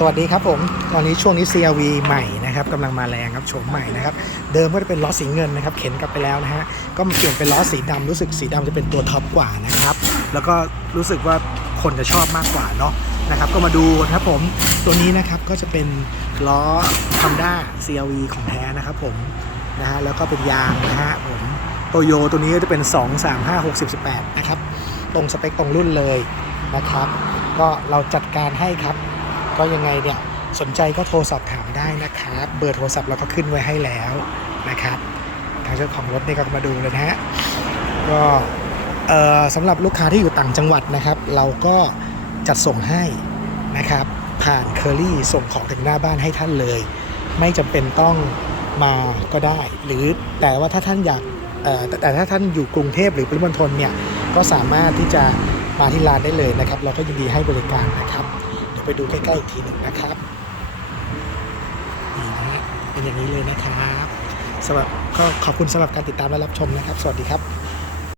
สวัสดีครับผม ตอนนี้ช่วงนี้ CRV ใหม่นะครับกำลังมาแรงครับโฉมใหม่นะครับ เดิมก็จะเป็นล้อสีเงินนะครับ เข็นกลับไปแล้วนะฮะ ก็มาเปลี่ยนเป็นล้อสีดำรู้สึกสีดำจะเป็นตัวท็อปกว่านะครับ แล้วก็รู้สึกว่าคนจะชอบมากกว่าเนาะนะครับ ก็มาดูนะครับผม ตัวนี้นะครับก็จะเป็นล้อ Honda CRV ของแท้นะครับผมนะฮะ แล้วก็เป็นยางนะฮะผมโตโยตัวนี้ก็จะเป็น 2 3 5 6 0 18 นะครับ ตรงสเปคตรงรุ่นเลยนะครับ ก็เราจัดการให้ครับ ก็ยังไงเนี่ยสนใจก็โทรสอบถามได้นะครับ เบอร์โทรศัพท์เราก็ขึ้นไว้ให้แล้วนะครับทางเจ้าของรถนี่ก็มาดูเลยนะฮะก็สำหรับลูกค้าที่อยู่ต่างจังหวัดนะครับ เราก็จัดส่งให้นะครับ ผ่านเคอรี่ส่งของถึงหน้าบ้านให้ท่านเลย ไม่จำเป็นต้องมาก็ได้ หรือแต่ว่าถ้าท่านอยากแต่ถ้าท่านอยู่กรุงเทพหรือปริมณฑลเนี่ยก็สามารถที่จะมาที่ร้านได้เลยนะครับ เราก็ยินดีให้บริการนะครับ ไปดูใกล้ๆอีกทีหนึ่งนะครับนี่นะเป็นอย่างนี้เลยนะครับสำหรับก็ขอบคุณสำหรับการติดตามและรับชมนะครับ สวัสดีครับ